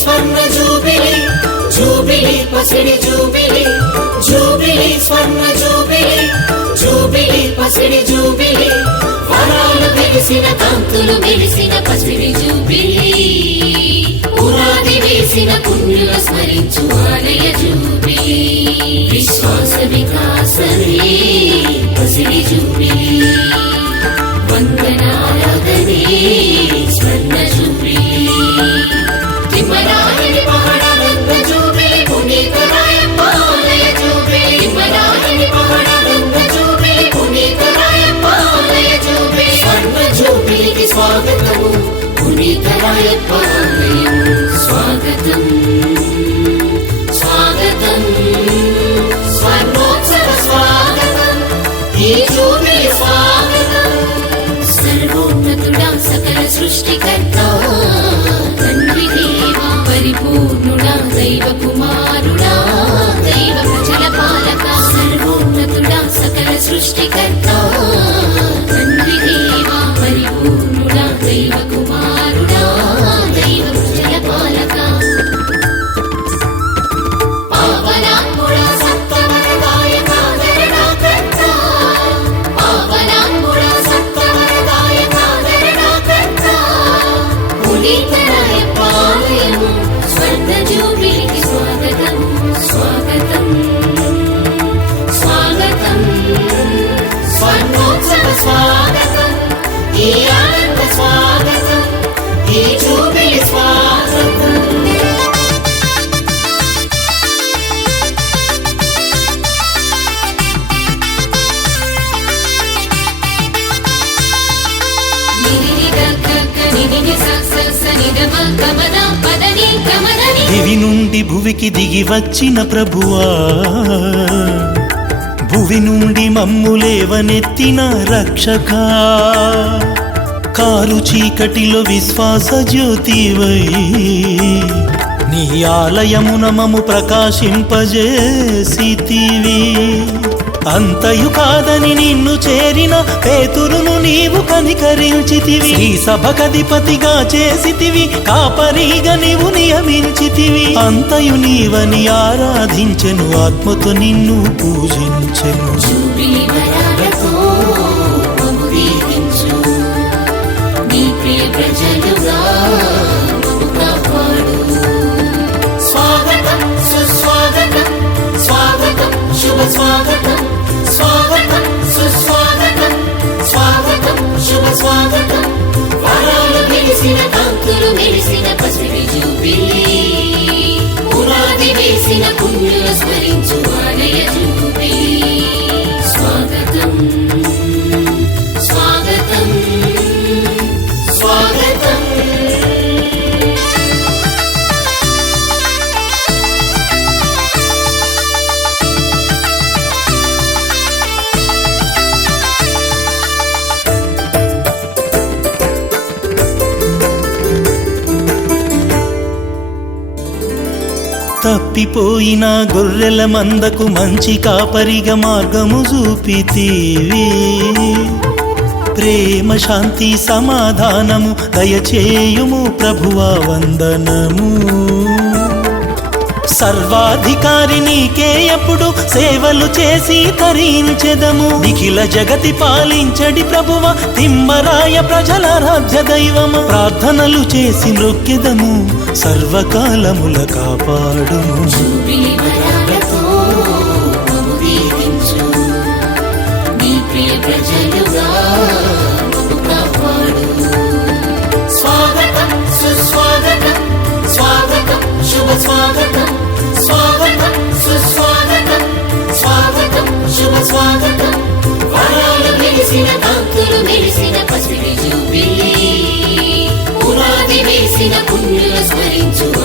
స్వర్ణ jubilee jubilee పసిడి jubilee jubilee స్వర్ణ jubilee jubilee పసిడి jubilee వరాలు వెలిసిన కాంతులు వెలిసిన పసిడి జూబిలీ పునాది వేసిన పుణ్యుల స్మరించు ఆలయ జూబిలీ విశ్వాస వికాసమే పసిడి జూబిలీ వందనారాధనే స్వర్ణ జూబిలీ తిమ్మరాయని మహానంద జూబిలీ పునీతరాయప్ప ఆలయ జూబిలీ తిమ్మరాయని మహానంద జూబిలీ పునీతరాయప్ప ఆలయ జూబిలీ స్వర్ణ జూబిలీకి స్వాగతము పునీతరాయప్ప ఆలయము స్వాగతం స్వాగతం స్వర్ణోత్సవ స్వాగతం ఈ జూబిలీ స్వాగతం సర్వోన్నతుడా సకల సృష్టికర్త తండ్రి దేవా పరిపూర్ణుడా దైవ కుమారుడా దైవ ప్రజల పాలక సర్వోన్నతుడా సకల సృష్టికర్త తండ్రి దేవా పరిపూర్ణుడా దైవ కుమారుడా దైవ ప్రజల పాలక పావనాత్ముడా సప్తవరదాయక ధరణాకర్త పావనాత్ముడా సప్తవరదాయక ధరణాకర్త పునీతరాయప్ప ఆలయము స్వర్ణ జూబిలీకి స్వాగతం స్వాగతం స్వాగతం స్వర్ణోత్సవ స్వాగతం ఈ ఆనంద స్వాగతం ఈ జూబిలీ స్వాగతం దివి నుండి భువికి దిగి వచ్చిన ప్రభువా భువి నుండి మమ్ములేవనెత్తిన రక్షకా కారు చీకటిలో విశ్వాస జ్యోతివై నీ ఆలయమున మము ప్రకాశింపజేసితివి అంతయు కాదని నిన్ను చేరిన పేతురును నీవు కనికరించితివి ఈ సభకధిపతిగా చేసితివి కాపరిగా నీవు నియమించితివి అంతయు నీవని ఆరాధించెను ఆత్మతో నిన్ను పూజించెను జూబిలీ వరాలతో మమ్ము దీవించు నీ ప్రియ ప్రజలుగా మమ్ము కాపాడు స్వాగతం సుస్వాగతం స్వాగతం శుభ స్వాగతం స్వాగతం సుస్వాగతం స్వాగతం శుభ స్వాగతం వరాలు వెలిసిన కాంతులు వెలిసిన పసిడి జూబిలీ పునాది వేసిన పుణ్యుల స్మరించు ఆలయ జూబిలీ స్వాగతం స్వాగతం స్వాగతం తప్పిపోయిన గొర్రెల మందకు మంచి కాపరిగా మార్గము చూపితివి ప్రేమ శాంతి సమాధానము దయచేయుము ప్రభువా వందనము సర్వాధికారి నీకే ఎప్పుడు సేవలు చేసి తరించెదము నిఖిల జగతి పాలించడి ప్రభువ తిమ్మరాయ ప్రజల రాజ్య దైవము ప్రార్థనలు చేసి నృక్కెదము సర్వకాలముల కాపాడుము జూబిలీ వరాలతో మమ్ము దీవించు నీ ప్రియ ప్రజలుగా మమ్ము కాపాడు స్వాగతం సుస్వాగతం స్వాగతం శుభ స్వాగతం స్వాగతం సుస్వాగతం స్వాగతం శుభ స్వాగతం వరాలు వెలిసిన కాంతులు వెలిసిన పసిడి జూబిలీ పునాది వేసిన చేసిన పుణ్యుల స్మరించు